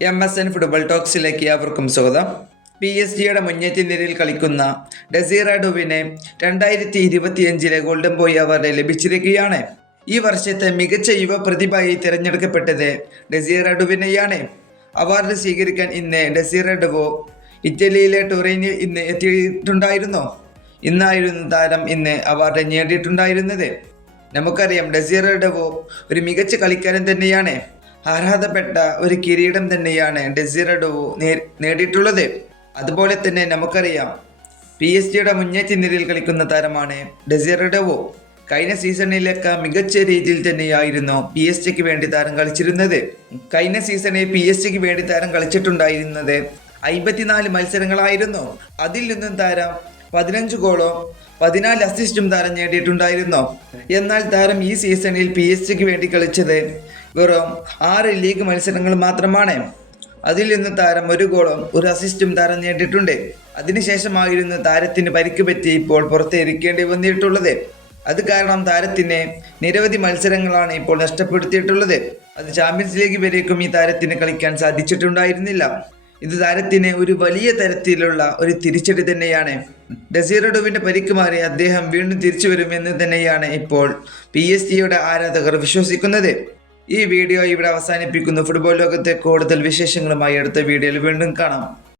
M S N football ടോക്സിലേക്ക് അവർക്കും സ്വാഗതം. പി എസ് ജിയുടെ മുന്നേറ്റ നിരയിൽ കളിക്കുന്ന ഡസീറ ഡുവിനെ രണ്ടായിരത്തി ഇരുപത്തിയഞ്ചിലെ ഗോൾഡൻ ബോയ് അവാർഡ് ലഭിച്ചിരിക്കുകയാണ്. ഈ വർഷത്തെ മികച്ച യുവ പ്രതിഭയായി തിരഞ്ഞെടുക്കപ്പെട്ടത് ഡസീറ ഡുവിനെയാണ് അവാർഡ് സ്വീകരിക്കാൻ ഇന്ന് ഡസീറ ഡുവോ ഇറ്റലിയിലെ ടൂറിനിൽ ഇന്ന് എത്തിയിട്ടുണ്ടായിരുന്നു. ഇന്നായിരുന്നു താരം ഇന്ന് അവാർഡ് നേടിയിട്ടുണ്ടായിരുന്നത്. നമുക്കറിയാം ഡസീറ ഡവോ ഒരു മികച്ച കളിക്കാരൻ തന്നെയാണ്. ആരാധപ്പെട്ട ഒരു കിരീടം തന്നെയാണ് ഡെസിറഡോ നേടിയിട്ടുള്ളത്. അതുപോലെ തന്നെ നമുക്കറിയാം പി എസ് ജിയുടെ മുന്നേറ്റ നിരയിൽ കളിക്കുന്ന താരമാണ് ഡെസിറഡോവോ കഴിഞ്ഞ സീസണിലൊക്കെ മികച്ച രീതിയിൽ തന്നെയായിരുന്നു പി എസ് ജിക്ക് വേണ്ടി താരം കളിച്ചിരുന്നത്. കഴിഞ്ഞ സീസണിൽ പി എസ് ജിക്ക് വേണ്ടി താരം കളിച്ചിട്ടുണ്ടായിരുന്നത് അമ്പത്തിനാല് മത്സരങ്ങളായിരുന്നു. അതിൽ നിന്നും താരം പതിനഞ്ച് ഗോളോ പതിനാല് അസിസ്റ്റും താരം നേടിയിട്ടുണ്ടായിരുന്നു. എന്നാൽ താരം ഈ സീസണിൽ പി എസ് ജിക്ക് വേണ്ടി കളിച്ചത് വെറും ആറ് ലീഗ് മത്സരങ്ങൾ മാത്രമാണ്. അതിൽ നിന്ന് താരം ഒരു ഗോളും ഒരു അസിസ്റ്റും താരം നേടിയിട്ടുണ്ട്. അതിനുശേഷമായിരുന്നു താരത്തിന് പരിക്ക് പറ്റി ഇപ്പോൾ പുറത്തേരിക്കേണ്ടി വന്നിട്ടുള്ളത്. അത് കാരണം താരത്തിന് നിരവധി മത്സരങ്ങളാണ് ഇപ്പോൾ നഷ്ടപ്പെടുത്തിയിട്ടുള്ളത്. അത് ചാമ്പ്യൻസ് ലീഗ് വരേക്കും ഈ താരത്തിന് കളിക്കാൻ സാധിച്ചിട്ടുണ്ടായിരുന്നില്ല. ഇത് താരത്തിന് ഒരു വലിയ തരത്തിലുള്ള ഒരു തിരിച്ചടി തന്നെയാണ്. ഡസീറഡുവിന്റെ പരിക്ക് മാറി അദ്ദേഹം വീണ്ടും തിരിച്ചു വരുമെന്ന് തന്നെയാണ് ഇപ്പോൾ പി എസ് ജിയുടെ ആരാധകർ വിശ്വസിക്കുന്നത്. ഈ വീഡിയോ ഇവിടെ അവസാനിപ്പിക്കുന്നു. ഫുട്ബോൾ ലോകത്തെ കൂടുതൽ വിശേഷങ്ങളുമായി അടുത്ത വീഡിയോയിൽ വീണ്ടും കാണാം.